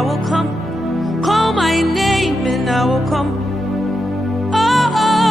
I will come. Call my name and I will come. Oh, oh,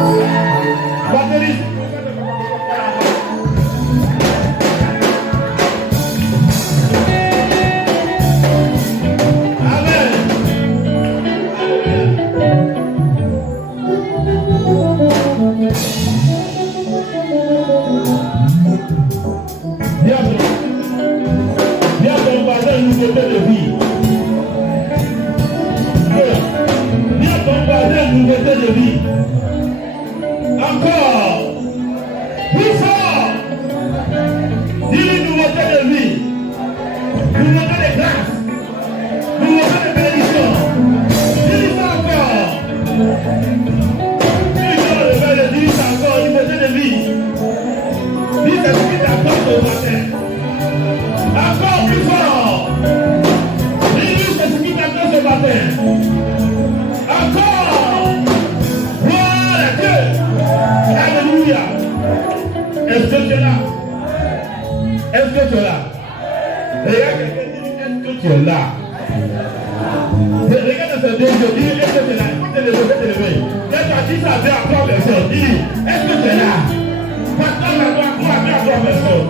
Batteriste. Nouveauté de vie. Encore. Plus fort. Dis nouveauté de vie. Nouveauté de grâce. Nouveauté de bénédiction. Dis ça encore. Dis ça encore. Nouveauté de vie. Dis ce qui t'apporte au matin. Encore plus fort. Dis ce qui t'apporte au matin. Encore. Alléluia. Est-ce que tu es là? Est-ce que tu es là? Regarde quelqu'un dit, est-ce que tu es là? Regarde ce Dieu, dis, est-ce que tu es là? Il faut te lever. Quand tu as dit ça à trois personnes, dis, est-ce que tu es là? Partage à trois personnes.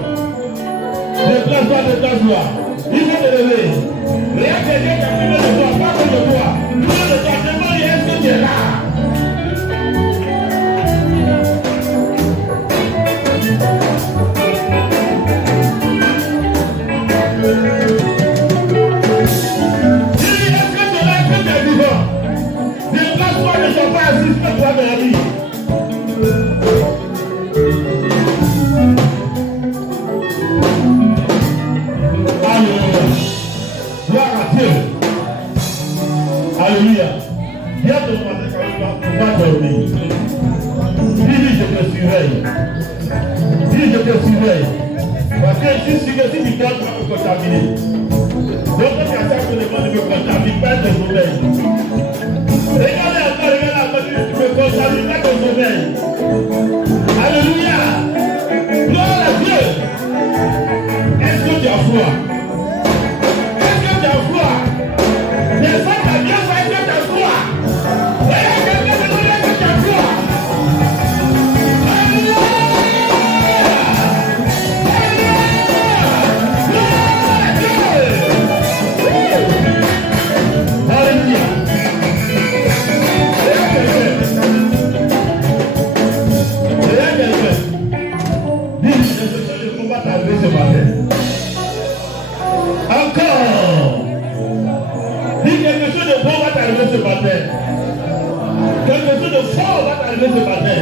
Déplace-toi. Il faut te lever. Regarde quelqu'un qui a privé de toi, pas comme de toi. Privé de toi, demande, est-ce que tu es là? Alléluia. Viens te demander quand tu vas dormir. Dis, je te surveille. Dis, je te surveille. Parce que si tu dors, tu vas me contaminer. Donc, quand tu as ça, tu me contamines pas ton sommeil. Regarde, tu me contamines pas ton sommeil. Alléluia. Gloire à Dieu. Est-ce que tu as froid? Est-ce que tu as froid? Mais ça, tu as bien fait que tu as froid. Regarde quelqu'un te dit que tu as froid. Alléluia. Alléluia. Ce matin. Encore. Dis quelque chose de bon va t'arriver ce matin. Quelque chose de fort va t'arriver ce matin.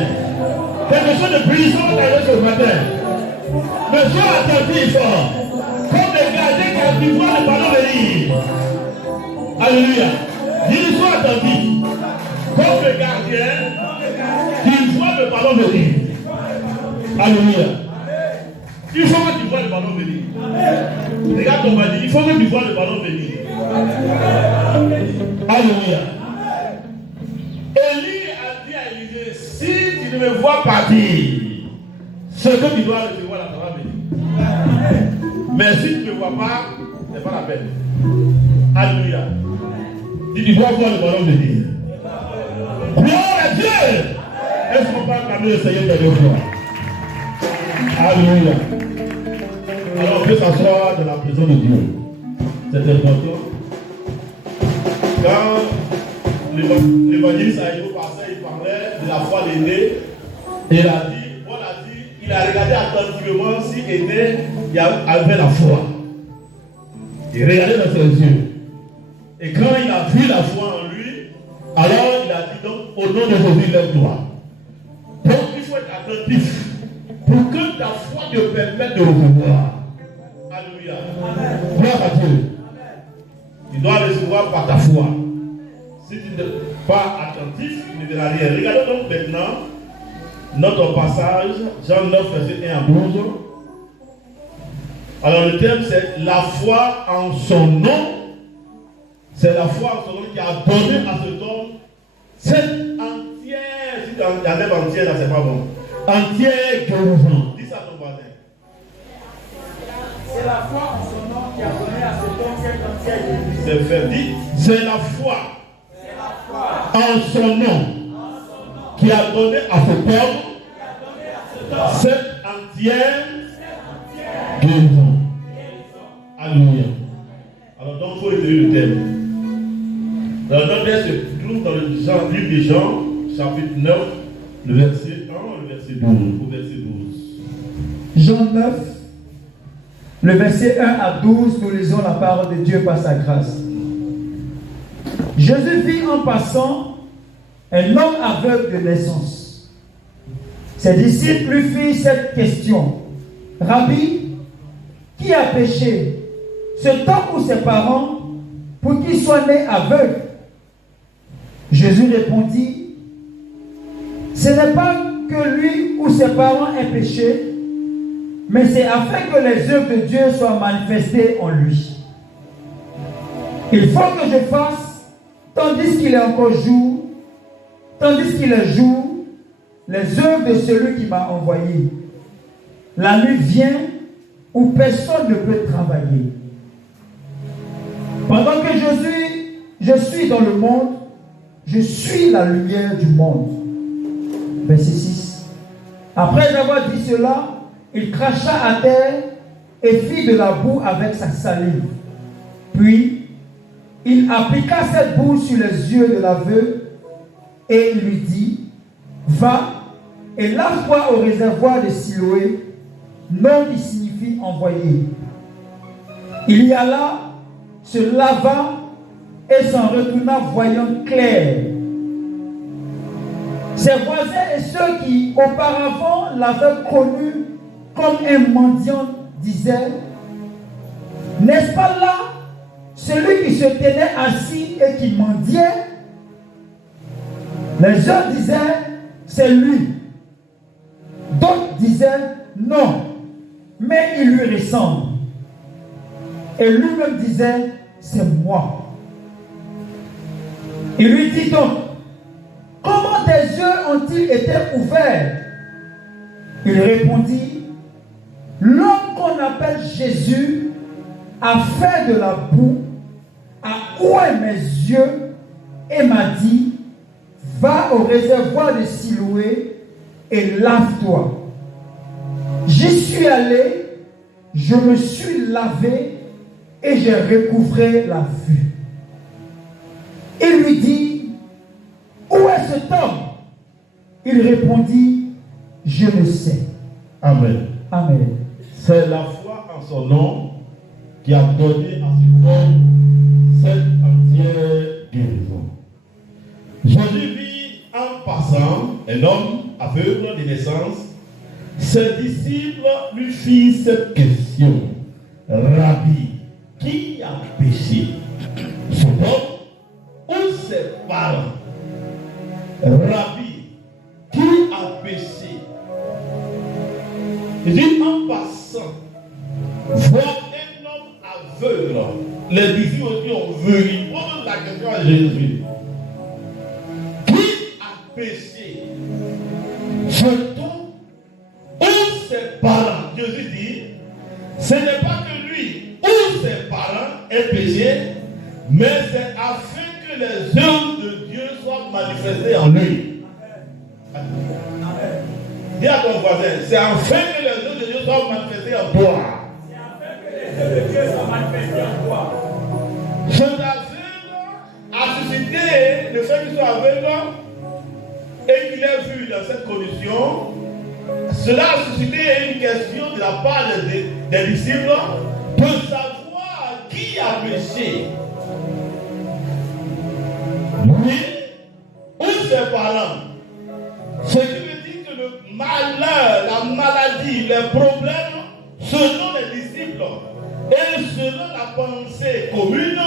Quelque chose de puissant va t'arriver ce matin. Mais sois attentif. Comme les gardiens quand tu vois le ballon venir. Alléluia. Dis sois attentif. Comme les gardiens qui voient le ballon venir. Alléluia. Il faut que tu vois le ballon venir. Regarde ton mari, il faut que tu vois le ballon venir. Alléluia. Élie a dit à Élisée, si tu ne me vois pas dire ce que tu dois recevoir, ça va venir. Mais si tu ne me vois pas, ce n'est pas la peine. Alléluia. Si tu dois voir le ballon venir. Gloire à Dieu. Est-ce qu'on peut acclamer le Seigneur de Dieu? Alléluia. Alors on peut s'asseoir dans la présence de Dieu. C'est important. Quand l'évangéliste Aïe passait, il parlait de la foi d'aîné. Et il a dit, Paul a dit, il a regardé attentivement si aîné avait la foi. Il regardait dans ses yeux. Et quand il a vu la foi en lui, alors il a dit donc, au nom de Jésus, lève-toi. Donc il faut être attentif. Pour que ta foi te permette de recevoir. Alléluia. Gloire à Dieu. Tu dois recevoir par ta foi. Si tu n'es pas attentif, tu ne verras rien. Regardons donc maintenant notre passage, Jean 9, verset 1 à 12. Alors le thème c'est la foi en son nom. C'est la foi en son nom qui a donné à cet homme cette entière. Si tu enlèves entière, là c'est pas bon. Entière guérison. Dis ça à ton voisin. C'est la foi en son nom qui a donné à cet homme cette entière guérison. C'est fait. Dis, c'est la foi. C'est la foi en son nom qui a donné à cet homme cette entière guérison. Alléluia. Alors donc il faut retenir le thème. Alors notre thème se trouve dans le livre de Jean, chapitre 9, le verset 1 le verset 12. Au verset 12. Jean 9, le verset 1 à 12, nous lisons la parole de Dieu par sa grâce. Jésus vit en passant un homme aveugle de naissance. Ses disciples lui firent cette question. Rabbi, qui a péché, cet homme ou ses parents, pour qu'il soit né aveugle? Jésus répondit, ce n'est pas que lui ou ses parents aient péché, mais c'est afin que les œuvres de Dieu soient manifestées en lui. Il faut que je fasse, tandis qu'il est encore jour, tandis qu'il est jour, les œuvres de celui qui m'a envoyé. La nuit vient où personne ne peut travailler. Pendant que je suis dans le monde, je suis la lumière du monde. Verset 6. Après avoir dit cela, il cracha à terre et fit de la boue avec sa salive. Puis, il appliqua cette boue sur les yeux de l'aveugle et il lui dit, va et lave-toi au réservoir de Siloé, nom qui signifie envoyé. Il y alla, se lava et s'en retourna voyant clair. Ses voisins et ceux qui auparavant l'avaient connu comme un mendiant disaient, n'est-ce pas là celui qui se tenait assis et qui mendiait? Les uns disaient, c'est lui. D'autres disaient, non, mais il lui ressemble. Et lui-même disait, c'est moi. Il lui dit donc, comment tes yeux ont-ils été ouverts? Il répondit, l'homme qu'on appelle Jésus a fait de la boue, a oué mes yeux et m'a dit, va au réservoir de Siloé et lave-toi. J'y suis allé, je me suis lavé et j'ai recouvré la vue. Il lui dit, où est cet homme? Il répondit, je ne sais. Amen. Amen. C'est la foi en son nom qui a donné à cet homme cette entière guérison. Jésus vit en passant un homme aveugle de naissance. Ses disciples lui firent cette question. Rabbi, qui a péché, son homme ou ses parents? Rabbi, qui a péché? Il dit en passant, voir un homme aveugle. Les disciples ont vu, ils posent la question à Jésus. Qui a péché? Cet homme ou ses parents? Jésus dit, ce n'est pas que lui ou ses parents aient péché, mais c'est afin que les œuvres de Dieu soient manifestées en lui. Dis à ton voisin, c'est afin que les œuvres de Dieu soient manifestées en toi. C'est afin que les œuvres de Dieu soient manifestées en toi. Cet aveugle a suscité le fait qu'il soit aveugle et qu'il ait vu dans cette condition. Cela a suscité une question de la part des disciples de savoir qui a péché. Lui ou ses parents. Ce qui veut dire que le malheur, la maladie, les problèmes, selon les disciples et selon la pensée commune,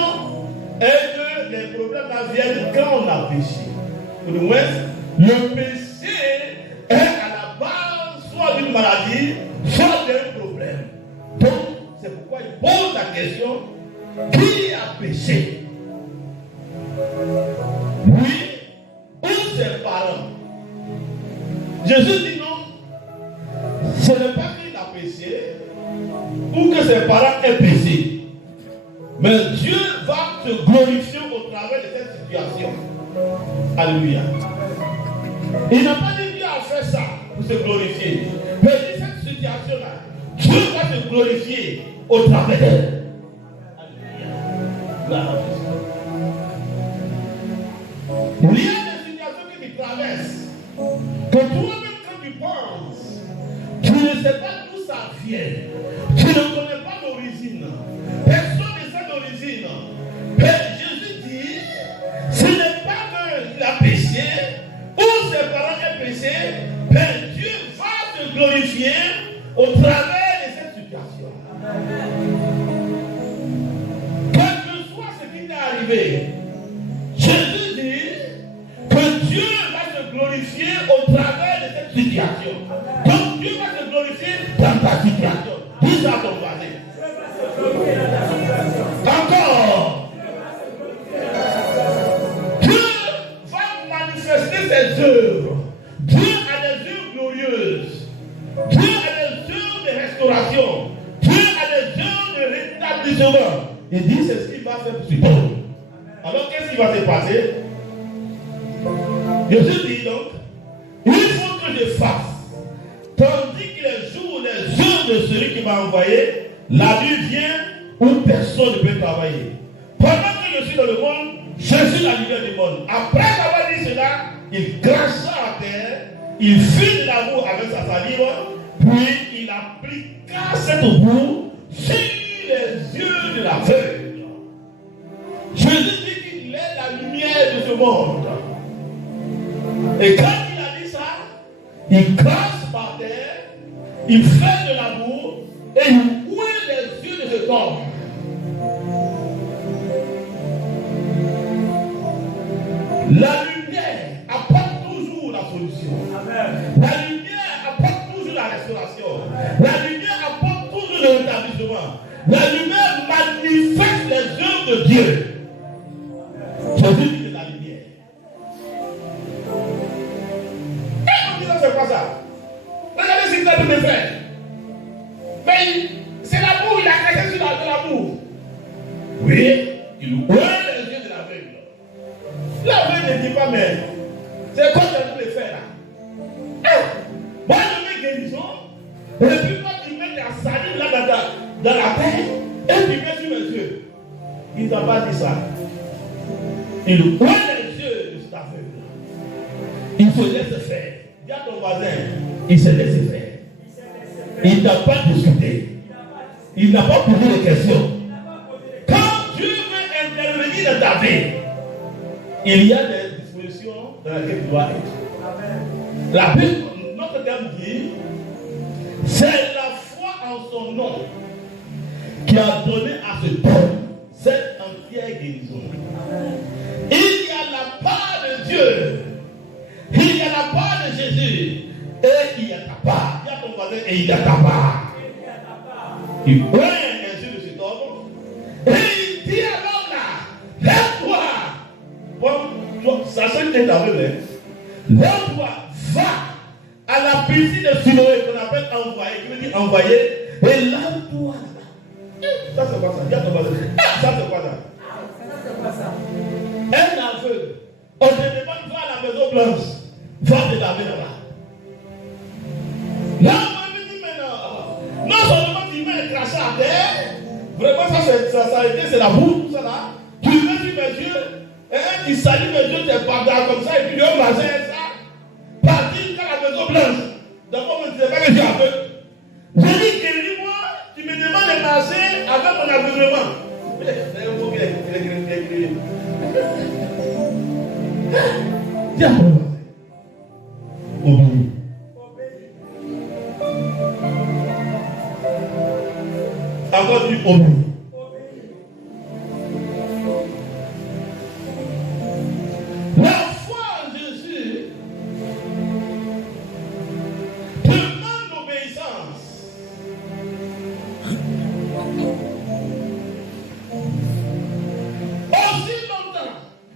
est que les problèmes viennent quand on a péché. Pour nous, le péché est à la base soit d'une maladie, soit d'un problème. Donc, c'est pourquoi il pose la question, qui a péché? Lui ou ses parents? Jésus dit non, ce n'est pas qu'il a péché ou que ses parents aient péché. Mais Dieu va se glorifier au travers de cette situation. Alléluia. Il n'a pas dit Dieu a fait ça pour se glorifier. Mais dit cette situation-là, Dieu va se glorifier au travers d'elle. Il y a des situations que tu traverses, que toi-même quand tu penses, tu ne sais pas d'où ça vient, tu ne connais pas l'origine, personne ne sait l'origine. Mais Jésus dit, ce n'est pas qu'il a péché, ou ses parents ont péché, mais Dieu va se glorifier au travers de cette situation. Quel que soit ce qui t'est arrivé, Jésus dit que Dieu va se glorifier au travers de cette situation. Donc Dieu va se glorifier dans ta situation. Dis ça à ton voisin. Encore. Dieu va manifester ses œuvres. Dieu a des œuvres glorieuses. Dieu a des œuvres de restauration. Dieu a des œuvres de rétablissement. Il dit c'est ce qu'il va faire pour toi. Alors qu'est-ce qui va se passer? Jésus dit donc, il faut que je fasse. Tandis que les jours, les œuvres de celui qui m'a envoyé, la nuit vient où personne ne peut travailler. Pendant que je suis dans le monde, je suis la lumière du monde. Après avoir dit cela, il cracha à terre, il fit de l'amour avec sa salive, puis il appliqua cette boue sur les yeux de la veuve. Jésus dit qu'il est la lumière de ce monde. Et quand il a dit ça, il crache par terre, il fait de l'amour et il ouvre les yeux de cet homme. La lumière apporte toujours la solution. La lumière apporte toujours la restauration. La lumière apporte toujours le rétablissement. La lumière manifeste les œuvres de Dieu. Jésus dit de la lumière. Et on dit c'est quoi ça? Regardez ce qu'il a de mes frères. Mais c'est l'amour, il a craché sur l'amour. Oui, il ouvre les yeux de la veuve. La veuve ne dit pas, mais c'est quoi que je vais faire là? Moi je mets guérison, et puis quand tu mets ta salive là dans la terre, et tu mets sur mes yeux. Il n'a pas dit ça. Il ouvre les yeux de cet aveugle. Il se laisse faire. Dis à ton voisin, il se laisse faire. Il n'a pas discuté. Il n'a pas posé de questions. Quand Dieu veut intervenir dans ta vie, il y a des dispositions dans lesquelles tu dois être. La Bible, notre Dame dit, c'est la foi en son nom qui a donné à ce peuple cette entière guérison. Il y a la part de Dieu, il y a la part de Jésus, et il y a ta part. Il y a ton voisin et il y a ta part. Il prend un yeux de cet homme et il dit à l'homme là, lève-toi. Bon, sachant que tu es aveugle, lève-toi, va à la piscine de Siloé qu'on appelle envoyer, qui veut dire envoyer, et lave-toi là-bas. Ça c'est quoi ça? Dis à ton voisin, ça c'est quoi ça? Un aveugle, on te demande va à la maison blanche, va te laver là-bas. Là, on me dit maintenant, non seulement tu mets un crachat à terre, vraiment ça a été, c'est la boue, tout ça là, tu mets sur mes yeux, tu salis mes yeux, tes pandas comme ça, et puis le voisin, ça, partir dans la maison blanche. D'abord, on ne disait pas que j'ai aveugle. Je dis, guéris-moi, tu me demandes de marcher avec mon aveuglement. Dis à ton voisin, obéis. Encore du obéis. La foi en Jésus demande l'obéissance. Aussi longtemps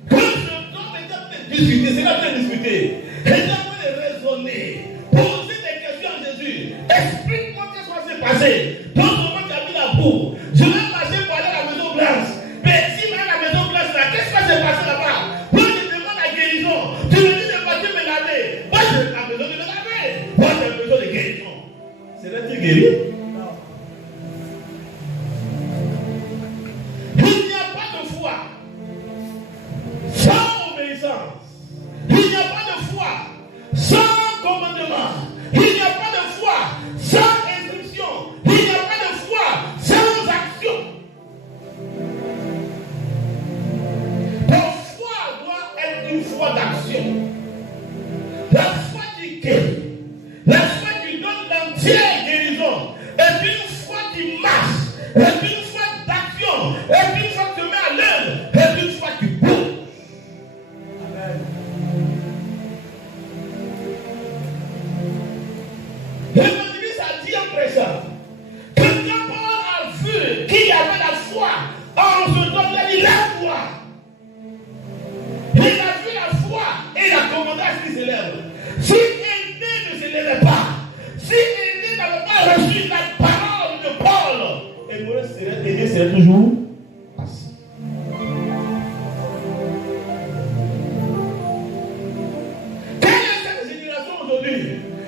que ce temps est en train de discuter, c'est là en train de discuter, et en train de raisonner, poser des questions à Jésus. Explique-moi qu'est-ce qui s'est passé. Dans ce moment, tu as mis la boue. Je vais guérir. Il n'y a pas de foi sans obéissance. Il n'y a pas de foi sans commandement. Il n'y a pas de foi sans instruction. Il n'y a pas de foi sans action. Ta foi doit être une foi d'action. La foi qui guérit. La foi qui donne l'entière guérison. Est une foi qui marche. Est une foi d'action. Est une foi qui te met à l'œuvre. Est une foi qui bouge. Amen. L'évangéliste a dit en présent que quand Paul a vu qu'il y avait la foi en ce temps, il a dit la foi. Il a vu la foi et il a commandé à ce qu'il s'élève. Si Aîné ne s'élèvait pas, si Aîné n'avait pas reçu la parole de Paul, Aîné serait toujours assis. Quelle est cette génération aujourd'hui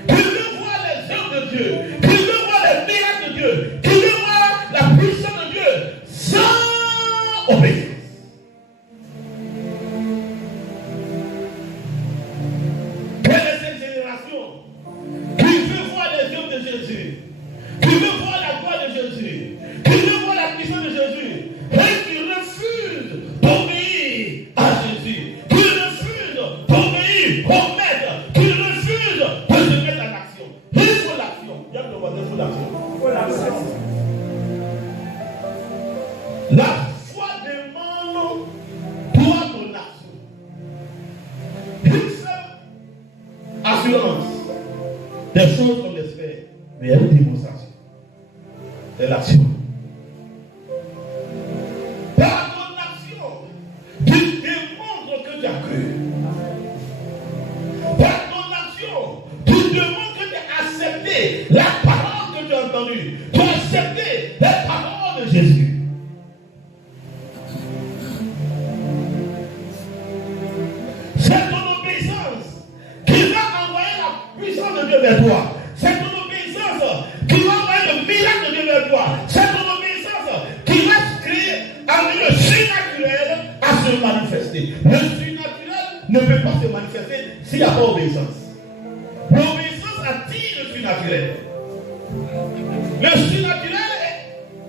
qui veut voir les œuvres de Dieu, qui veut voir les miracles de Dieu, qui veut voir la puissance de Dieu sans obéissance? Quelle est cette génération qui veut voir les œuvres de Jésus, qui veut voir la gloire de Jésus, qui veut voir la puissance de Jésus, et qui refuse d'obéir à Jésus, qui refuse d'obéir au Maître, qui refuse de se mettre en action? Il faut l'action. Il y a le voisin, il faut l'action. La foi demande toi ton action. Une seule assurance des choses qu'on espère, mais il y a une démonstration. C'est l'action. Par ton action, tu démontres que tu as cru. Par ton action, tu démontres que tu as accepté la parole que tu as entendue. Tu as accepté les paroles de Jésus. C'est ton obéissance qui va envoyer la puissance de Dieu vers toi. C'est ton obéissance qui va envoyer le miracle de Dieu vers toi. C'est ton obéissance qui va créer amener le surnaturel à se manifester. Le surnaturel ne peut pas se manifester s'il n'y a pas d'obéissance. L'obéissance attire le surnaturel. Le surnaturel,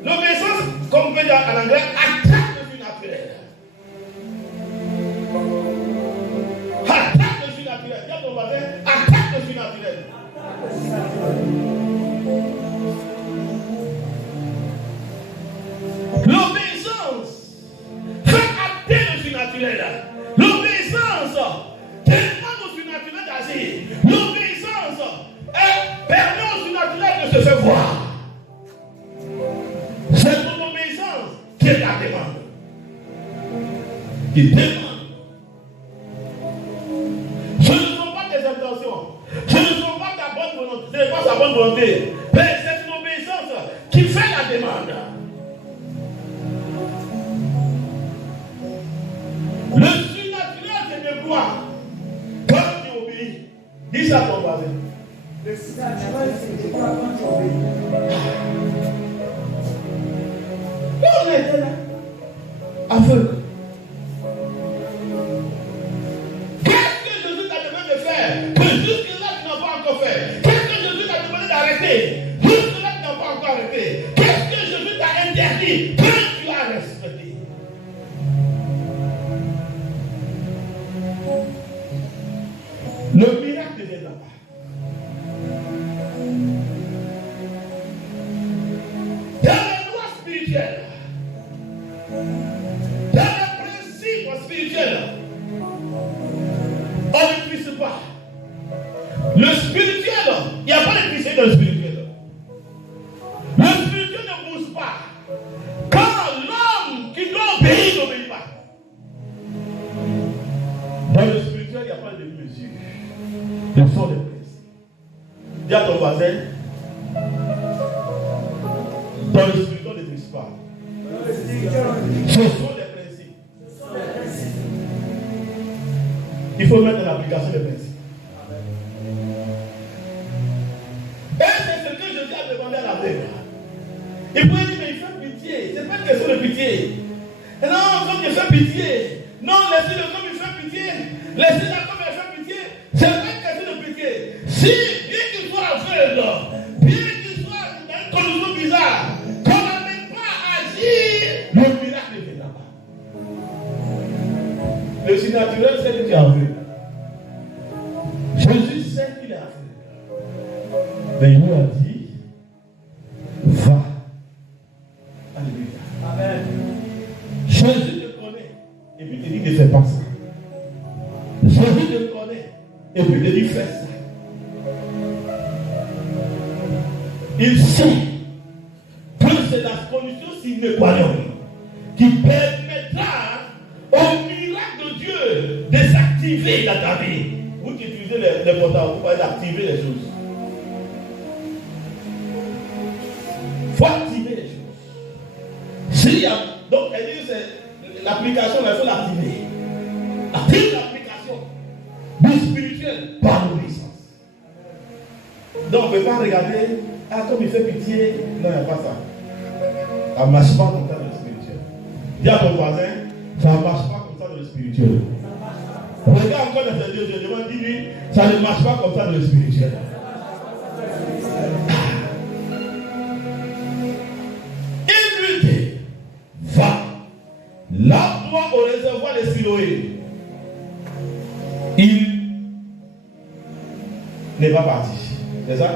l'obéissance, comme on peut dire en anglais, attraque le surnaturel. Attaque le surnaturel. Dis à ton voisin, attaque le surnaturel. L'obéissance fait atteindre le surnaturel. L'obéissance demande au surnaturel d'agir. L'obéissance permet au surnaturel de se faire voir. C'est ton obéissance qui est la demande. Qui demande. Ce ne sont pas tes intentions. Ce ne sont pas ta bonne volonté. Ce n'est pas sa bonne volonté. Mais c'est une obéissance qui fait la demande. Le surnaturel se déploie quand tu obéis. Dis ça à ton voisin. Le surnaturel se déploie quand tu obéis. On était là. Aveugle. Qu'est-ce que Jésus t'a demandé de faire que jusque-là tu n'as pas encore fait? Qu'est-ce que Jésus t'a demandé d'arrêter? Jusque-là tu n'as pas encore arrêté. Qu'est-ce que Jésus t'a interdit que tu as respecté? Le miracle devient là-bas. Dans les lois spirituelles, dans les principes spirituels, on ne puisse pas. Le spirituel, il n'y a pas de puissance dans le spirituel. Le spirituel ne bouge pas. Quand l'homme qui doit obéir n'obéit pas. Dans le spirituel, il n'y a pas de mesure. Il faut des principes. Dis à ton voisin, dans le spirituel, ne bouge pas. Ce sont des principes. Il faut mettre en application les principes. Et c'est ce que Jésus a demandé à Il pourrait dire, mais il fait pitié. Ce n'est pas une question de pitié. Non, comme il fait pitié. Non, laissez-le comme il fait pitié. Laissez-la comme elle fait pitié. Ce n'est pas une question de pitié. Si, bien qu'il soit aveugle, bien qu'il soit dans une condition bizarre, qu'on n'amène pas à agir, le miracle ne viendra pas. Le surnaturel, c'est que tu es aveugle. Jésus sait qu'il est aveugle. Mais il lui a dit, va. Alléluia. Amen. Jésus te connaît. Et puis te dit, ne fais pas ça. Jésus te connaît. Et puis te dit, fais ça. Il sait que c'est la condition sine qua non qui permettra au miracle de Dieu de s'activer dans ta vie. Vous qui utilisez les portables, vous pouvez activer les choses. Il faut activer les choses. Donc, elle dit c'est l'application, il faut l'activer. Active l'application du spirituel par l'obéissance. Donc, on ne peut pas regarder, comme il fait pitié. Non, il n'y a pas ça. Ça ne marche pas comme ça dans le spirituel. Dis à ton voisin, ça ne marche pas comme ça dans le spirituel. Regarde encore dans Dieu, je demande, dis-lui, ça ne marche pas comme ça dans le spirituel. Il lui dit, va, lave-toi au réservoir de Siloé. Il n'est pas parti. C'est ça?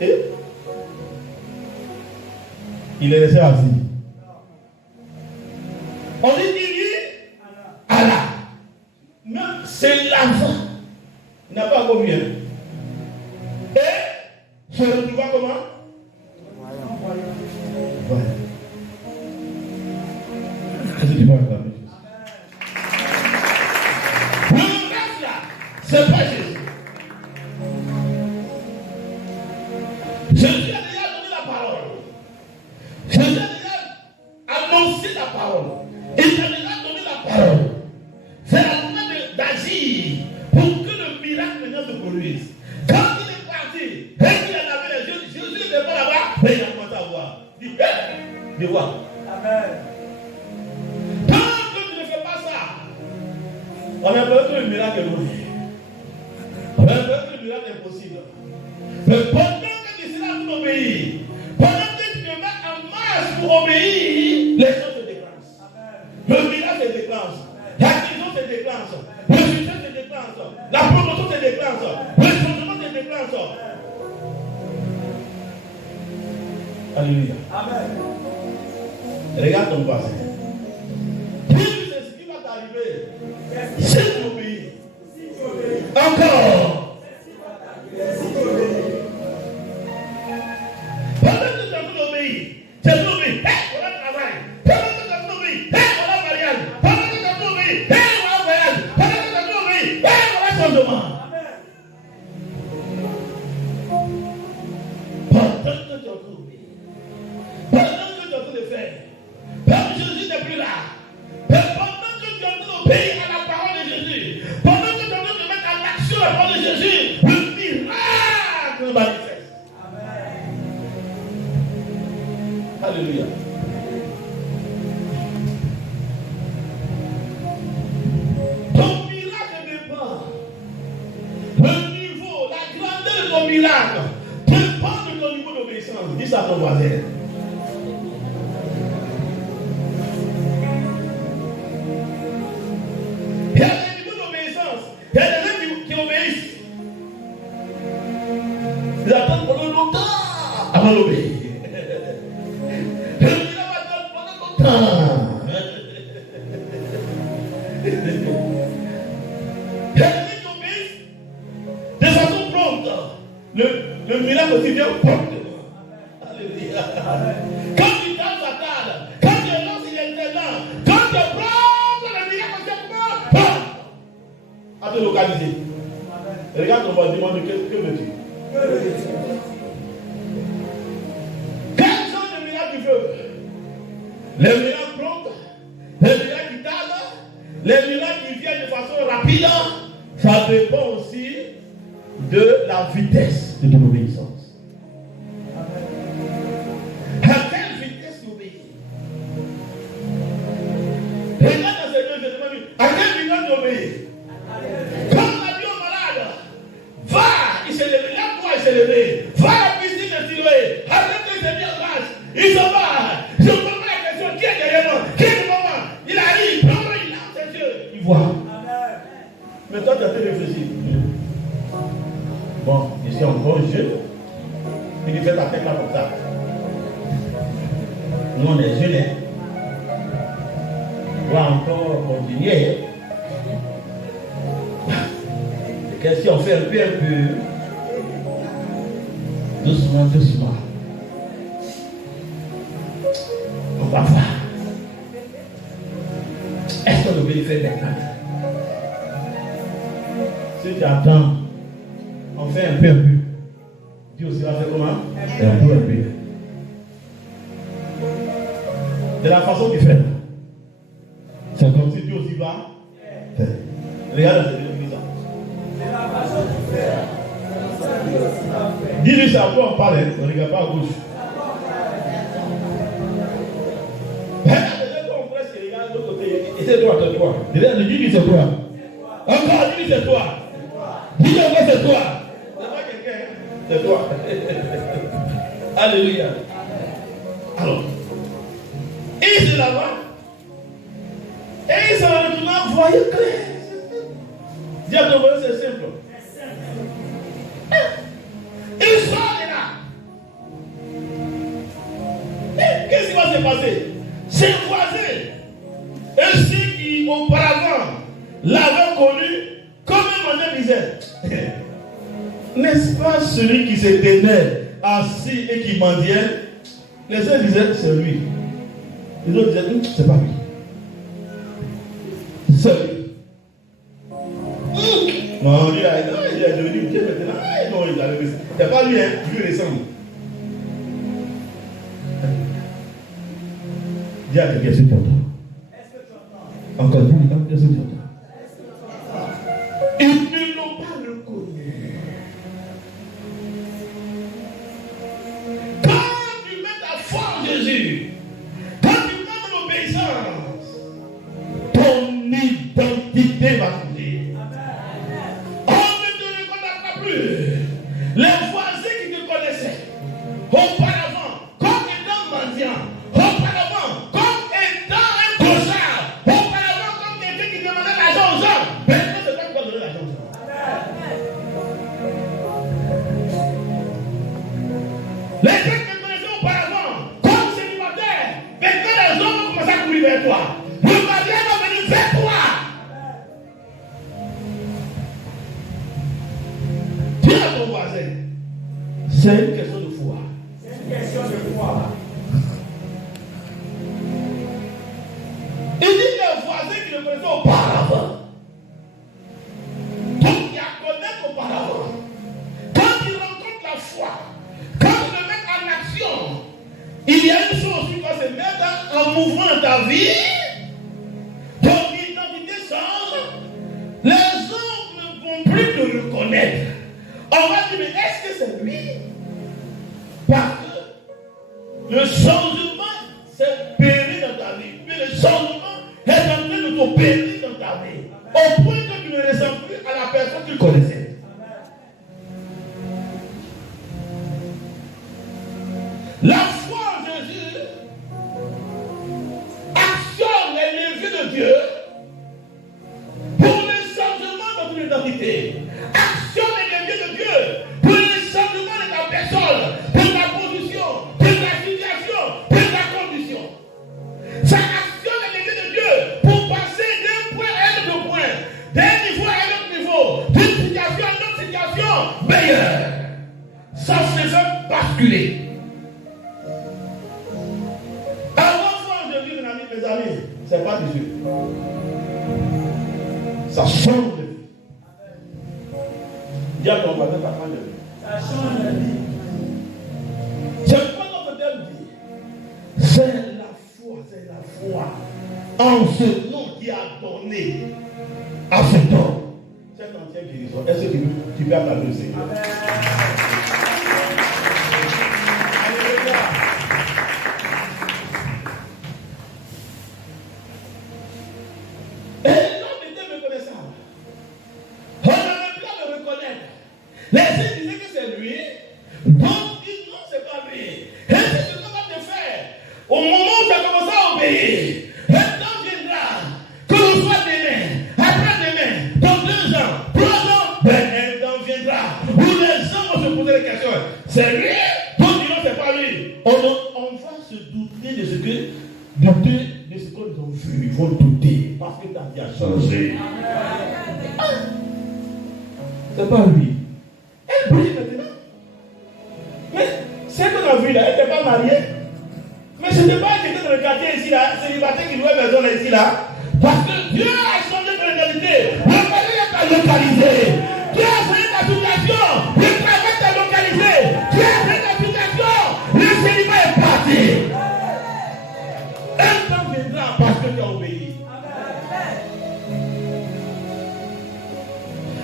Et il est resté assis. On dit Allah. Même c'est l'enfant. Il n'a pas encore vu. Et se retrouva comment? Voilà. Est-ce que tu vois la même chose? Le reste là, c'est pas Jésus. Jésus a déjà donné la parole. Jésus a déjà annoncé la parole. Il a déjà donné la parole. C'est la moment d'agir pour que le miracle maintenant se produise. Quand il est parti, et qu'il a lavé les yeux, Jésus n'était pas là-bas, mais il a commencé à voir. Il dit, je vois. Amen. Tant que tu ne fais pas ça, on a peur que le miracle est mauvais. On a peur que le miracle est possible. Mais pendant que tu seras pour obéir, pendant que tu te mets en marche pour obéir, les choses se déclenchent. Le miracle se déclenche. La guérison se déclenche. Le succès se déclenche. La promotion se déclenche. Le changement se déclenche. Alléluia. Amen. Regarde ton passé. Dis-lui c'est ce qui va t'arriver. Si tu obéis. Encore. Pendant que tu as tout obéi, tu as tout obéi. Voilà le travail. Pendant que tu as tout obéi, voilà le mariage. Pendant que tu as tout obéi, voilà le voyage. Pendant que tu as tout obéi, voilà le changement. Pendant que tu as tout obéi, pendant que tu as tout fait, pendant que Jésus n'est plus là, pendant que tu as tout obéi à la parole de Jésus, pendant que tu as tout mettre à l'action la parole de Jésus, le miracle manifeste. Alléluia. Ton miracle dépend. Le niveau, la grandeur de ton miracle dépend de ton niveau d'obéissance. Dis ça à ton voisin. Il y a des niveaux d'obéissance. Il y a des gens qui obéissent. Ils attendent pendant longtemps avant d'obéir. De façon prompte, le miracle aussi vient promptement. Alléluia. Quand tu danses la table, quand tu lances, il est excellent. Quand tu prends le miracle, c'est prompt. À te localiser. Regarde, on va demander que veux-tu. Quel genre de miracle tu veux? Les miracles prompts, les miracles qui tardent, les miracles qui viennent de façon rapide, ça dépend aussi de la vitesse de ton obéissance. s'élever. Va à la piscine de Siloé. Avec les ennemis en marche. Il s'en va. Je me pose la question, qui est derrière moi? Qui est devant moi? Il arrive, il prend, il lance ses yeux. Il voit. Mais toi, tu as fait réfléchir. Bon, je suis encore jeune. Il fait ta tête là comme ça. Nous, on est jeunes. On va encore continuer. Qu'est-ce qu'on fait un peu. Doucement, doucement. On va voir. Est-ce qu'on devait le faire maintenant? Si tu attends, on fait un peu. Dieu aussi va faire comment? Un peu. De la façon qu'il fait. C'est comme si Dieu aussi va faire. Regarde, c'est ça. C'est la façon qu'il fait. Dis-lui ça, après on parle, ne regarde pas à gauche. Regarde de l'autre côté. Et c'est toi, c'est toi. Dis-lui c'est toi. Encore, dis-lui c'est toi. Dis-lui encore c'est toi. C'est pas quelqu'un, c'est toi. Alléluia. Alors, il se là-bas. Et il s'en retourne, voyez clair. Dis à ton voisin, c'est simple. Il sort de là. Qu'est-ce qui va se passer? Ses voisins, et ceux qui auparavant l'avaient connu, comme un moment disait, n'est-ce pas celui qui se tenait assis et qui mendiait? Les uns disaient, c'est lui. Les autres disaient, c'est pas lui. C'est lui. Non, lui, il est devenu Dieu maintenant. Non, il a levé. C'est pas lui, hein. Lui ressemble. Dis à quelqu'un, est-ce que tu entends? Encore une fois, est-ce que tu entends? Ils ne l'ont pas reconnu. Quand tu mets ta foi en Jésus, quand tu mets dans l'obéissance, ton identité va changer. Les voisins qui te connaissaient auparavant comme étant mendiant, auparavant comme étant un clochard, auparavant comme quelqu'un qui demandait l'argent aux gens, maintenant c'est toi qui vas donner l'argent aux gens. Les gens qui te connaissaient auparavant comme célibataire, maintenant les hommes vont commencer à courir vers toi. Le mariage va venir vers toi. C'est une question de foi. C'est une question de foi. Il dit les voisins qui le connaissaient auparavant. Donc il y a à connaître auparavant. Quand il rencontre la foi, quand il le met en action, il y a une chose qui va se mettre en mouvement dans ta vie. Ton identité change. Les gens ne vont plus te reconnaître. On va dire, mais est-ce que c'est lui? Parce que le changement s'est péri dans ta vie. Mais le changement est en train de t'opérer dans ta vie. Au point que tu ne ressembles plus à la personne que tu connaissais. La foi en Jésus actionne les leviers de Dieu pour le changement de ton identité. Actionne les leviers de Dieu pour le changement de ta personne, pour ta position, pour ta situation, pour ta condition. Ça actionne les leviers de Dieu pour passer d'un point à un autre point, d'un niveau à un autre niveau, d'une situation à une autre situation meilleure. Ça se fait basculer. Mes amis, c'est pas de Dieu. Ça change de vie. Dis à ton voisin, ça change de vie. Ça change de vie. C'est quoi notre thème dit? C'est la foi en ce nom qui a donné à cet homme cette entière guérison. Est-ce que tu peux acclamer le Seigneur? Les uns disaient que c'est lui, viendra, où les gens vont se poser des questions. C'est lui, d'autres diront c'est pas lui. On va se douter de ce qu'ils ont vu. Ils vont douter parce que ta vie a changé. C'est pas lui. Elle brille maintenant. Mais celle qu'on a vue là, elle n'était pas mariée. Mais ce n'était pas elle qui était dans le quartier ici là, célibataire qui louait maison là ici là. Parce que Dieu a changé de localité. Le palais est localisé. Dieu a changé ta situation. Le travail est localisé. Dieu a changé ta situation. Le célibat est parti. Un temps viendra parce que tu as obéi.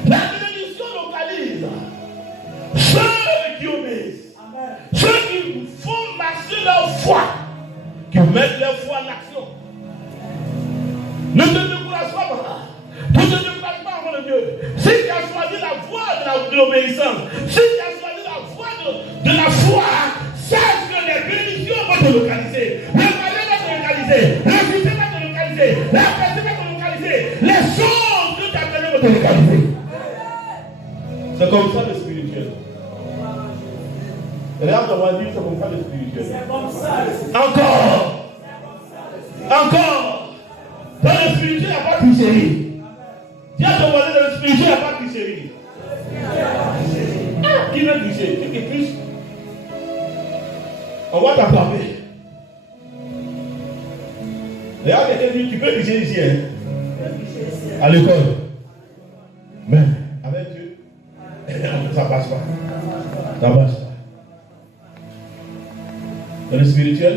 La bénédiction localise ceux qui obéissent. Ceux qui font marcher leur foi. Qui mettent leur foi en action. Ne te décourage pas. Ne te décourage pas avant le Dieu. Si tu as choisi la voie de l'obéissance, si tu as choisi la voie de la foi, sache que les bénédictions vont te localiser. Le palais va te localiser. Le succès va te localiser. La personne va te localiser. Les choses que tu as données vont te localiser. C'est comme ça le spirituel. Regarde, on va dire c'est comme ça le spirituel. C'est comme ça. Encore. Dans le spirituel, il n'y a pas de tricherie. Dis à ton voisin, dans le spirituel, il n'y a pas de tricherie. Qui veut tricher? Tu qui triches? On va t'attraper. Regarde, quelqu'un dit, tu peux tricher ici, hein? À l'école. Mais, avec Dieu, ça passe pas. Ça passe pas. Dans le spirituel,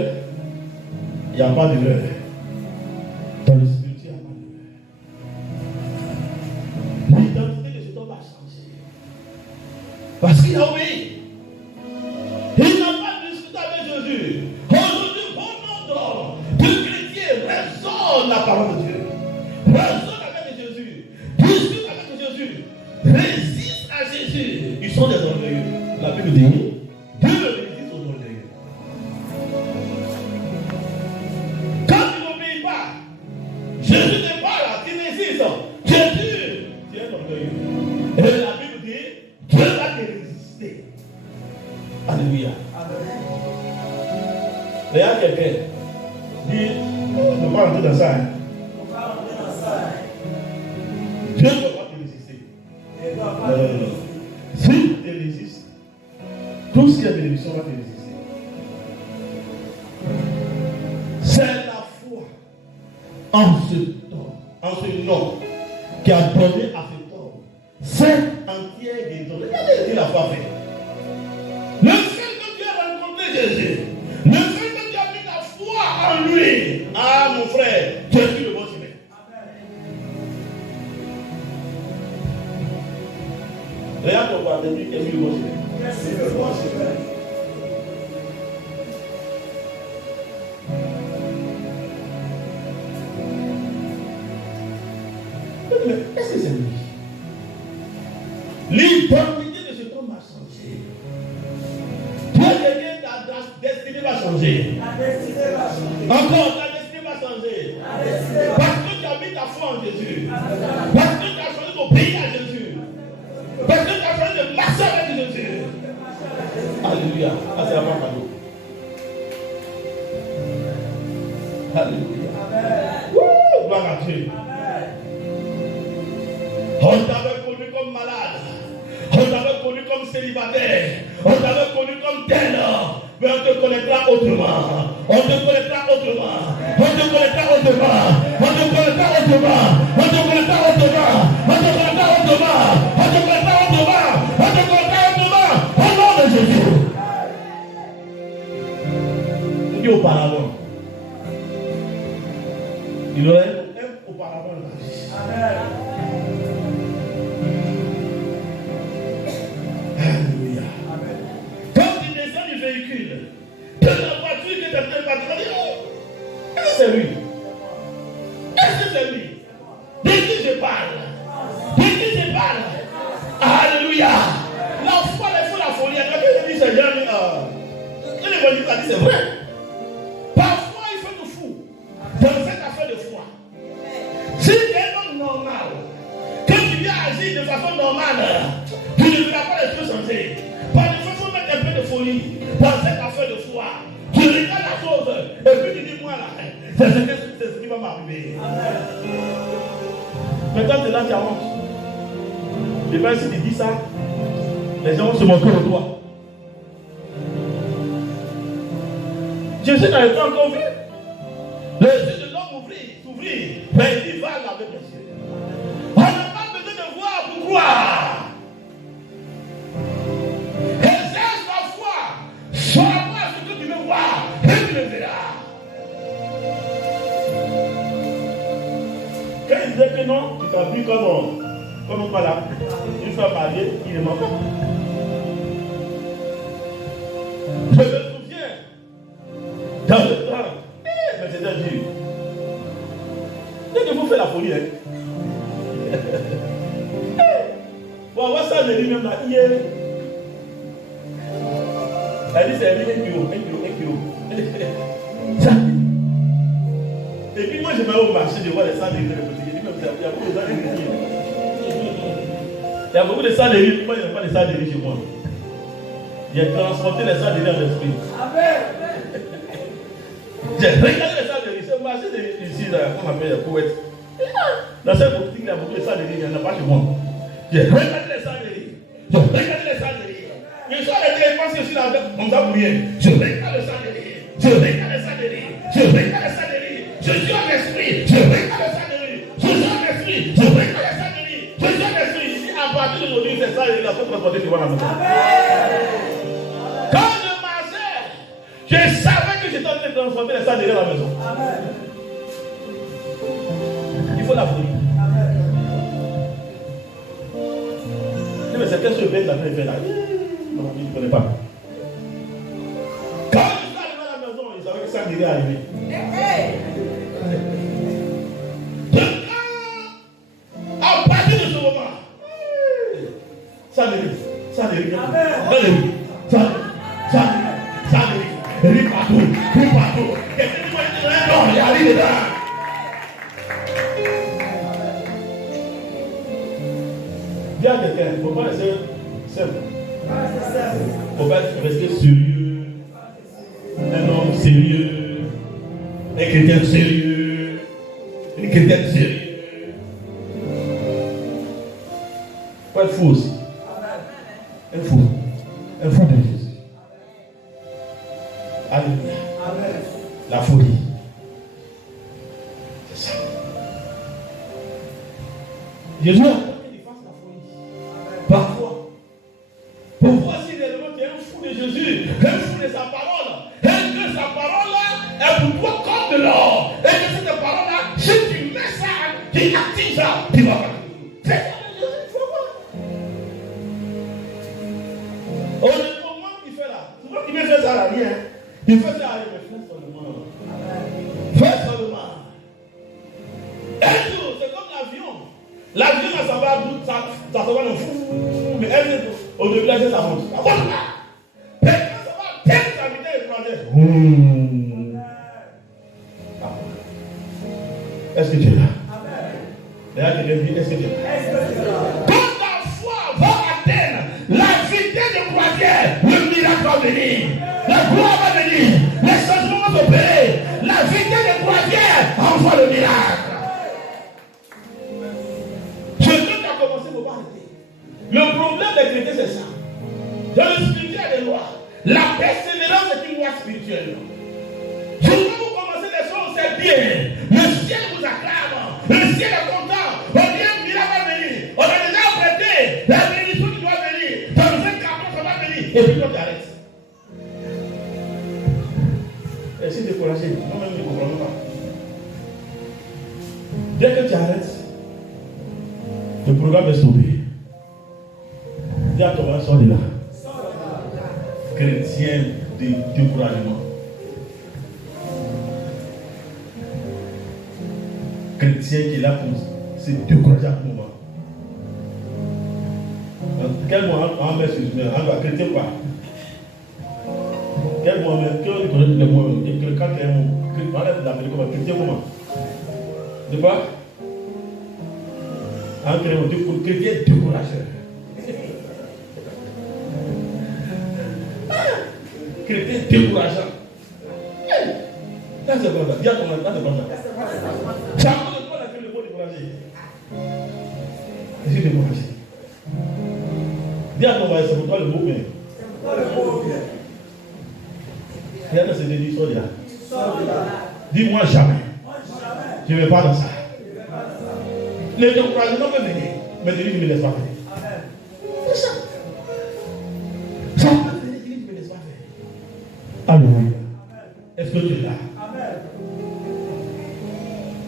il n'y a pas d'erreur. Dans le spirituel, il n'y a pas d'erreur. L'identité de cet homme a changé. Parce qu'il a obéi. Il n'a pas discuté avec Jésus. Aujourd'hui, bon nombre de chrétiens raisonnent la parole de Dieu. Raisonnent avec Jésus. Discutent avec Jésus. Résistent à Jésus. Ils sont des orgueilleux. La Bible dit Dieu résiste aux orgueilleux. Jésus n'est pas là, tu résistes. Jésus, tu es orgueilleux. Et la Bible dit, Dieu va te résister. Alléluia. Regarde quelqu'un. Dis, on ne peut pas rentrer dans ça. Dieu ne va pas te résister. Si tu te résistes, tout ce qui est bénédiction va te résister. C'est la foi en ce nom qui a donné à cet homme cette entière guérison. Regardez ce qu'il a pas fait. Le fait que Dieu a rencontré Jésus, le fait que Dieu a mis la foi en lui, ah mon frère, Jésus le bon chemin. Regarde ton père, Jésus le bon chemin. Jésus le bon chemin. Est-ce que c'est lui? L'identité de cet homme a changé. Ta destinée va changer. Encore, ta destinée va changer. Parce que tu as mis ta foi en Jésus. Parce que tu as choisi d'obéir à Jésus. Parce que tu as choisi de marcher avec Jésus. Alléluia. Ah, c'est la part cadeau. Alléluia. Gloire à Dieu. On t'avait connu comme malade. On t'avait connu comme célibataire. On t'avait connu comme tel. Mais on te connaîtra autrement. On te connaîtra autrement. On te connaîtra autrement. On te connaîtra autrement. On te connaîtra autrement. On te connaîtra autrement. On te connaîtra autrement. On te connaîtra autrement. Au nom de Jésus. Il dit auparavant. Il aurait un auparavant de la vie. Amen. Alléluia. Quand tu descends du véhicule, de la voiture qui est en train de partir, est-ce que c'est lui? Est-ce que c'est lui? De qui je parle? De qui je parle? Alléluia. La foi, il faut la folie. Quand je dis c'est jamais. Quand l'évangile a dit c'est vrai. Parfois, il fait le fou dans cette affaire de foi. Si tu es un homme normal, quand tu viens agir de façon normale, tu ne feras folie pour cette affaire de foi. Tu regardes la chose et puis tu dis moi là, c'est ce qui va m'arriver. Maintenant, tu es là, tu avances. Et bien, si tu dis ça, les gens vont se moquer de toi. Jésus n'avait pas encore vu. Les yeux de l'homme s'ouvrir. Mais il va avec les yeux. On n'a pas besoin de voir pour croire. Exerce la foi. Sois à ce que tu veux voir. Et tu le verras. Quand il disait que non, tu t'as vu comme un malade. Une fois marié, il est mort. Je me souviens, dans le temps, mais c'était dur. Dès que vous faites la folie, hein. Pour avoir ça de lui-même là, hier, elle dit c'est 1 kilo. Et puis moi je vais au marché de voir les sangs de riz. Il y a beaucoup de sangs de riz. Il y a beaucoup de sangs de riz. Moi je n'ai pas de sangs de riz chez moi. J'ai transporté les sangs de riz en l'esprit. J'ai regardé les sangs de riz. C'est un marché ici, qu'on appelle les poètes. Dans cette boutique, il y a beaucoup de sangs de riz. Il n'y en a pas chez moi. J'ai regardé les sangs de riz. Je regarde les sangs de riz. Je suis arrêté, je pense que je suis là, on va bouillir. Je regarde le sang de riz. Je regarde le sang de riz. Je regarde le sang de riz. Je suis en esprit. Je regarde le sang de riz. Je suis en esprit. Je regarde le sang de riz. Je suis en esprit. Ici, à partir d'aujourd'hui, c'est ça, il a faut transporter devant la maison. Quand je marchais, je savais que j'étais en train de transformer les sangs de riz à la maison. Il faut la folie. Mais c'est qu'est-ce que je vais dans le fait là? Non, il ne connaît pas. Quand il est arrivé à la maison, il savait que ça devait arriver. À partir de ce moment, ça dérive. Ça dérive. Ça dérive partout. Quelqu'un dit moi, non, il arrive dedans. Dis à quelqu'un, il ne faut pas rester simple. Il ne faut pas rester sérieux. Un homme sérieux. Un chrétien sérieux. Une chrétienne sérieuse. Il faut être fou aussi. Un fou. Un fou de Jésus. Alléluia. La folie. C'est ça. Jésus parfois, pour voir si réellement tu es un fou de Jésus, un fou de sa parole, et que sa parole est pour toi comme de l'or, et que cette parole-là, si tu mets ça, tu actives ça, tu vas voir. C'est ça le Jésus, il faut voir. Au moment qu'il fait là, c'est pas qu'il me fait ça là, rien. Il fait ça, il me fait seulement. Fais seulement. Un jour, c'est comme l'avion. L'avion, ça va le fou. Mais elle, au début, là, ça monte. Ça monte là. Mais quand ça va, telle sa vitesse étrangère. Est-ce que tu es là? D'ailleurs, quelqu'un dit, est-ce que tu es là? Quand la foi va atteindre la vitesse de croisière, le miracle va venir. La gloire va venir. Les changements vont s'opérer. La vitesse de croisière envoie le miracle. Le problème des chrétiens, c'est ça. Dans le spirituel, il y a des lois. La persévérance est une loi spirituelle. Souvent, vous commencez les choses, c'est bien. Le ciel vous acclame. Le ciel est content. On dit un miracle va venir. On a déjà prêté. La bénédiction qui doit venir. Dans un carton, ça va venir. Et puis, on t'arrête. Et c'est découragé. Moi-même, je ne comprends pas. Dès que tu arrêtes, le programme est sauvé. Dis à ton voisin, sors de là. Chrétien de découragement. Chrétien qui est là pour se décourager à tout moment. Quel mot on met sur le chrétien quoi? Quel mot on met? Quel connaît le mot? Quand il y a un mot, on enlève l'Amérique comme chrétien comment? De quoi? Un chrétien découragé. chrétien décourageant. Ça, c'est pas ça. Dis à ton mari, ça, c'est pas ça. C'est à cause de toi que le mot découragé. Je suis découragé. Dis à ton mari, c'est pour toi le mot bien. Regarde cette histoire là. Dis-moi jamais. Je ne vais pas dans ça. Le découragement peut venir. Mais Dieu ne me laisse pas faire. C'est ça. Ça peut venir, Dieu ne me laisse pas faire. Alléluia. Est-ce que tu es là?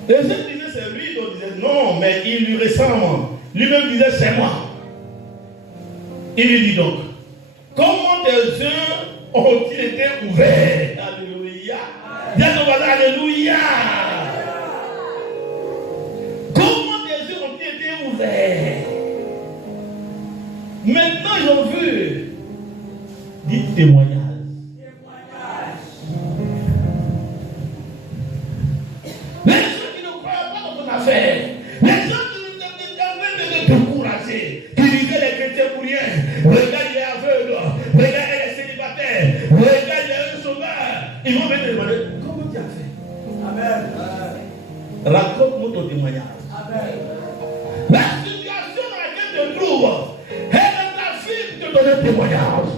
Les gens disaient c'est lui, d'autres disaient non, mais il lui ressemble. Lui-même disait c'est moi. Il lui dit donc, comment tes yeux ont-ils été ouverts? Alléluia. Dis à ton voisin, alléluia. Comment tes yeux ont-ils été ouverts? Maintenant ils ont vu. Dites témoignage. Les gens qui ne croyaient pas dans ton affaire, les gens qui nous avaient de décourager, qui disaient les chrétiens pour rien, regarde il est aveugle, regarde elle est célibataire, regarde il est un sauveur, ils vont venir demander comment tu as fait. Amen. Raconte-moi ton témoignage. Amen. La situation dans laquelle tu te trouves, elle est ta fille qui te donne un témoignage.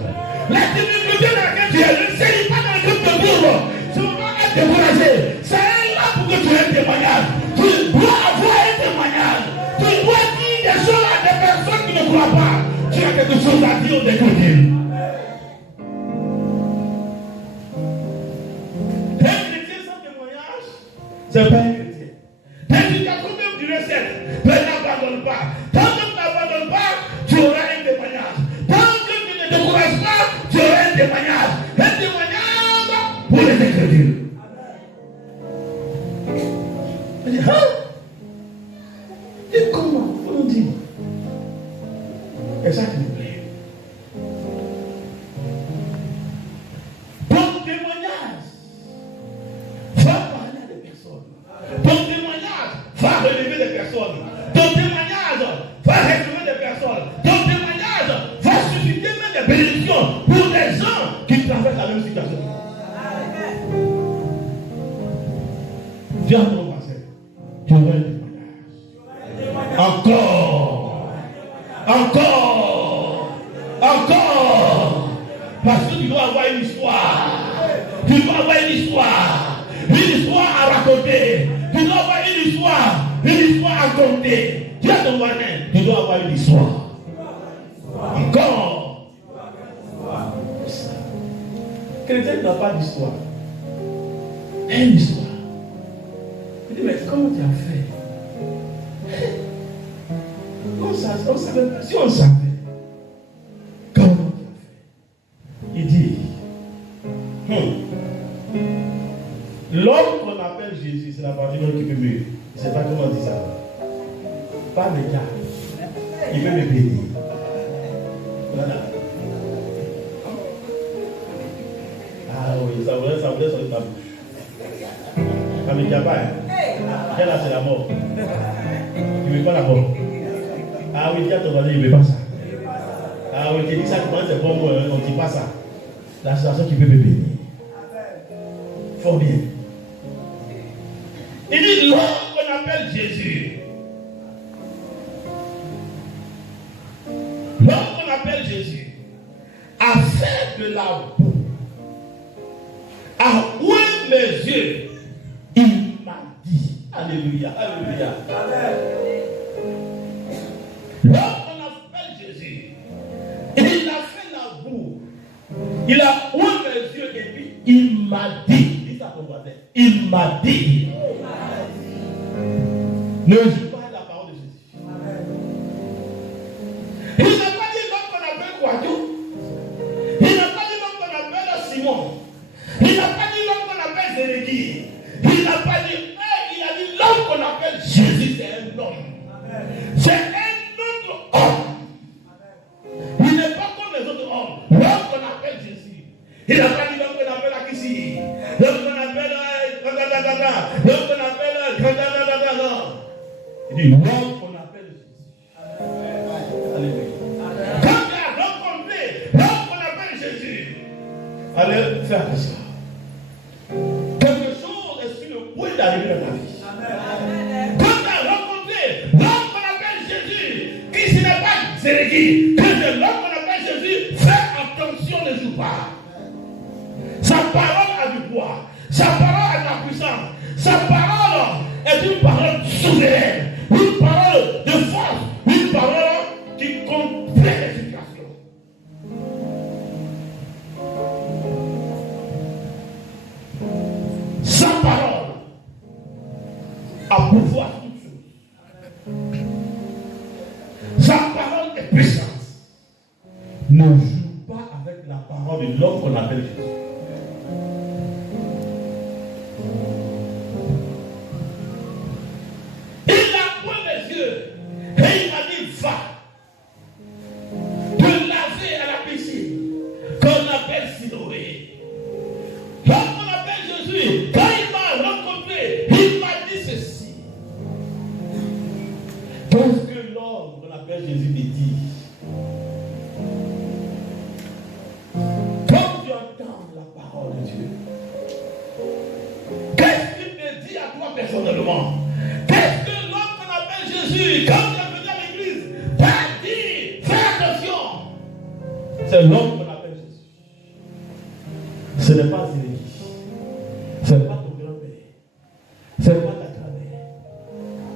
La difficulté dans laquelle tu es, le célibat dans laquelle tu te trouves, tu ne vas pas être découragé. C'est là pour que tu aies un témoignage. Tu dois avoir un témoignage. Tu dois dire des choses à des personnes qui ne croient pas. Tu as quelque chose à dire aux décrédibles. Un chrétien sans témoignage, c'est pas un chrétien. Prédicateur même du recette, mais n'abandonne pas. Tant que tu n'abandonnes pas, tu auras un témoignage. Tant que tu ne te décourages pas, tu auras un témoignage. Un témoignage pour les incrédules. Elle dit, hein? Et comment? On nous dit. Et ça qui nous plaît. Ton témoignage va parler à des personnes. Ton témoignage va relever des personnes. Ton témoignage va relever des personnes. Ton témoignage va susciter même des bénédictions pour des gens qui traversent la même situation. Dieu a ton passé. Tu auras un témoignage. Encore. Parce que tu dois avoir une histoire. Tu dois avoir une histoire. Une histoire à raconter. Tu dois avoir une histoire à compter. Tu as ton voisin, tu dois avoir une histoire. Encore. Chrétien n'a pas d'histoire. Une histoire. Il dit, mais comment tu as fait? On savait pas. Si on savait, comment tu as fait? Il dit, l'homme qu'on appelle Jésus, c'est la partie qui peut me. Je ne sais pas comment on dit ça. Pas le cas. Il peut me bénir. Voilà. Ah oui, ça voulait sortir ta bouche. Ça ne me tient pas. Là, c'est la mort. Il ne veut pas la mort. Ah oui, tiens, ton voisin, il ne veut pas ça. Ah oui, tu dis ça, tu penses que c'est bon, on ne dit pas ça. La situation qui peut me bénir. Fort bien. Il dit l'homme qu'on appelle Jésus. L'homme qu'on appelle Jésus a fait de la boue. A oué mes yeux. Il m'a dit. Alléluia. Alléluia. L'homme qu'on appelle Jésus, il a fait la boue. Il a ouvert mes yeux et puis il m'a dit. Dis ça ton voisin. Il m'a dit. Ne joue pas la parole de Jésus. Il n'a pas dit l'homme qu'on appelle Kouadou. Il n'a pas dit l'homme qu'on appelle Simon. Il n'a pas dit l'homme qu'on appelle Zéréki. Il n'a pas dit, il a dit l'homme qu'on appelle Jésus, c'est un homme. C'est un autre homme. Il n'est pas comme les autres hommes. L'homme qu'on appelle Jésus. Il n'a pas dit l'homme qu'on appelle Akissi. L'homme qu'on appelle l'homme qu'on appelle non. Il dit l'homme qu'on appelle Jésus. Alléluia. Quand il y a l'homme complet, l'homme qu'on appelle Jésus. allez faire que ça. Quelque chose est sur le point d'arriver dans ta vie. Quand tu as rencontré l'homme qu'on appelle Jésus, qui ce n'est pas Zéréki, que c'est l'homme qu'on appelle Jésus, fais attention, ne joue pas. Sa parole a du poids, sa parole a de la puissance, sa parole est une parole souveraine, une parole de force, une parole qui complète les situations. Sa parole a pouvoir toutes choses. Sa parole est puissante. Ne joue pas avec la parole de l'homme qu'on appelle Jésus. Il a point les yeux et il m'a dit va te laver à la piscine qu'on appelle Siloé. L'homme qu'on appelle Jésus, quand il m'a rencontré, il m'a dit ceci. Qu'est-ce que l'homme qu'on appelle Jésus me dit? Quand tu entends la parole de Dieu, qu'est-ce qu'il me dit à toi personnellement? Qu'est-ce que l'homme qu'on appelle Jésus, quand tu es venu à l'église, t'a dit? Fais attention. C'est l'homme qu'on appelle Jésus. Ce n'est pas Zéréki. Ce n'est pas ton grand-père. Ce n'est pas ta grand-mère.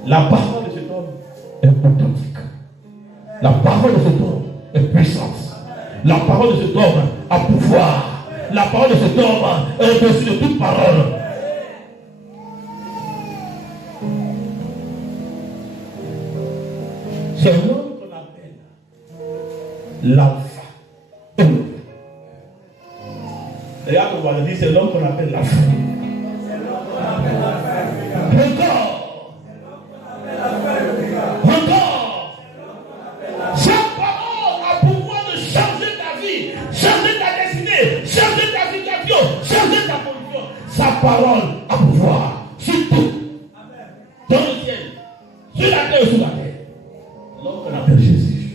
La parole de cet homme est authentique. La parole de cet homme est puissante. La parole de cet homme a pouvoir. La parole de cet homme est au-dessus de toute parole. C'est l'homme qu'on appelle l'alpha. Regarde, on va le dire, c'est l'homme qu'on appelle l'alpha. Encore. Cette parole a pouvoir de changer ta vie, changer ta destinée, changer ta situation, changer ta position. Sa parole a pouvoir sur tout. Dans le ciel, sur la terre ou sous la terre. L'homme qu'on appelle Jésus.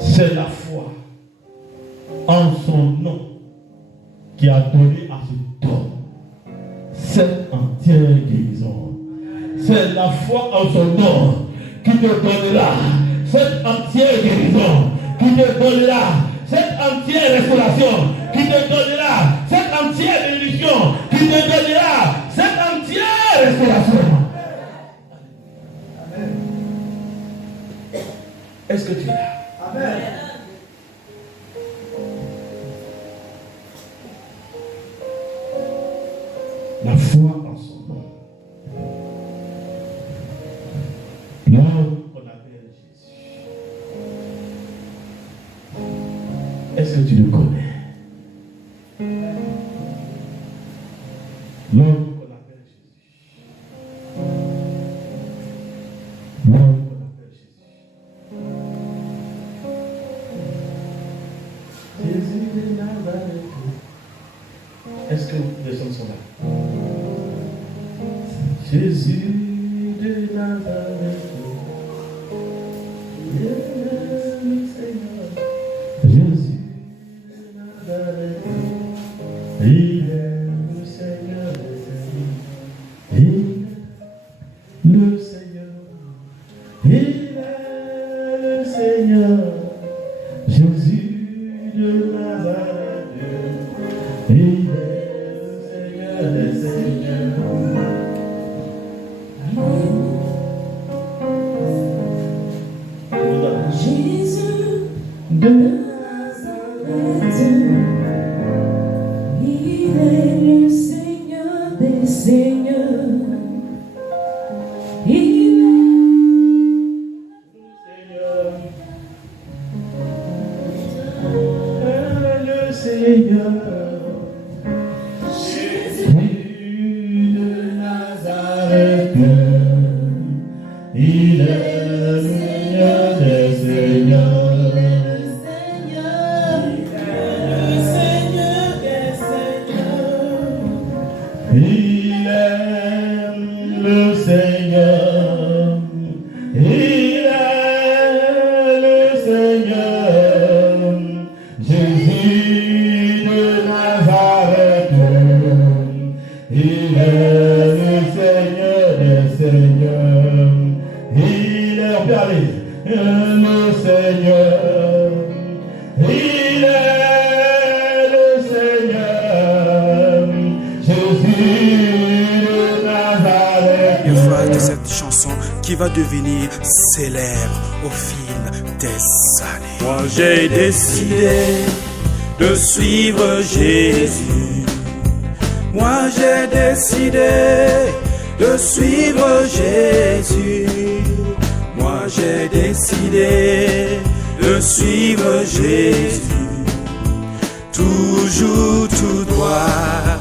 C'est la foi en son nom qui a donné à cet homme cette entière guérison. C'est la foi en son nom qui te donnera cette entière guérison, qui te donnera cette entière restauration, qui te donnera cette entière bénédiction, qui te donnera cette entière restauration. Est-ce que tu es là? Amen. La foi en son nom. L'homme qu'on appelle Jésus. Est-ce que tu le connais? L'homme qu'on appelle Jésus. L'homme qu'on appelle Jésus. Jésus de Nazareth. Est-ce que les hommes sont là? Jésus de Nazareth. Il est le Seigneur. Jésus de Nazareth. Il est le Seigneur des Seigneurs. Il est le Seigneur. Il est le Seigneur. Jésus de Nazareth. Il est le Seigneur des Seigneurs. Jésus de Nazareth, il est le Seigneur des Seigneurs. Il est le Seigneur. Il est le Seigneur des Seigneurs. Il est le Seigneur. Il est le le Seigneur. Il est le Seigneur. Jésus de Nazareth. Une phrase de cette chanson qui va devenir célèbre au fil des années. Moi j'ai décidé de suivre Jésus. Moi j'ai décidé de suivre Jésus. Moi j'ai décidé de suivre Jésus. Toujours tout droit.